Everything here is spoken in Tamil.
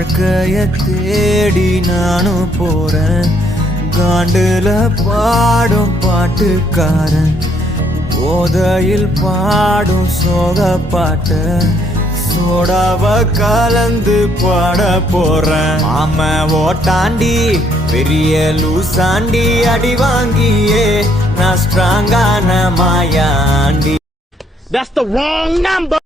வாழ்க்கைய தேடி நானும் போறேன். காண்டுல பாடும் பாட்டுக்காரன், போதையில் பாடும் சோக பாட்ட சோடாவ கலந்து பாட போறேன். ஆம ஓட்டாண்டி பெரிய லூசாண்டி, அடி வாங்கியே நான் ஸ்ட்ராங்கான Mayandi. That's the wrong number.